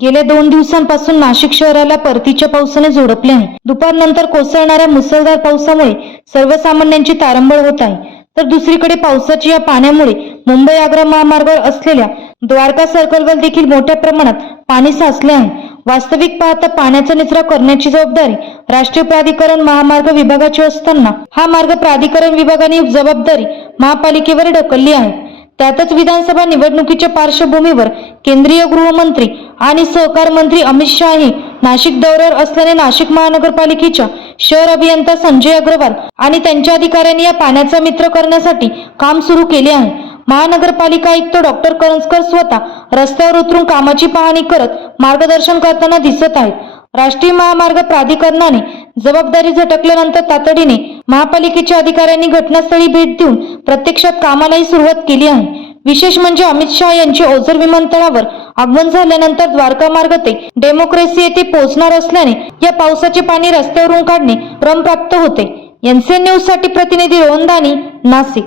गेल्या दोन दिवसांपासून नाशिक शहराला परतीच्या पावसाने झोडपले आहे. दुपारनंतर कोसळणाऱ्या मुसळधार पावसामुळे सर्वसामान्यांची तारंबळ होत आहे. तर दुसरीकडे पावसाच्या या पाण्यामुळे मुंबई आग्रा महामार्गावर असलेल्या द्वारका सर्कलवर देखील मोठ्या प्रमाणात पाणी साचले आहे. वास्तविक पाहता पाण्याचा निचरा करण्याची जबाबदारी राष्ट्रीय प्राधिकरण महामार्ग विभागाची असताना हा मार्ग प्राधिकरण विभागाने जबाबदारी महापालिकेवर ढकलली आहे. त्यातच विधानसभा निवडणुकीच्या पार्श्वभूमीवर केंद्रीय गृहमंत्री आणि सहकार मंत्री अमित शहा हे नाशिक दौऱ्यावर असल्याने नाशिक महानगरपालिकेच्या शहर अभियंता संजय अग्रवाल आणि त्यांच्या अधिकाऱ्यांनी या पाण्याचा मित्र करण्यासाठी काम सुरू केले आहे. महानगरपालिका आयुक्त डॉक्टर करंजकर स्वतः रस्त्यावर उतरून कामाची पाहणी करत मार्गदर्शन करताना दिसत आहेत. राष्ट्रीय महामार्ग प्राधिकरणाने जबाबदारी झटकल्यानंतर तातडीने महापालिकेच्या अधिकाऱ्यांनी घटनास्थळी भेट देऊन प्रत्यक्षात कामालाही सुरुवात केली आहे. विशेष म्हणजे अमित शहा यांचे ओझर विमानतळावर आगमन झाल्यानंतर द्वारका मार्ग ते डेमोक्रेसी येथे पोहोचणार असल्याने या पावसाचे पाणी रस्त्यावरून काढणे क्रमप्राप्त होते. एनसीएन न्यूजसाठी प्रतिनिधी रोहन दानी नाशिक.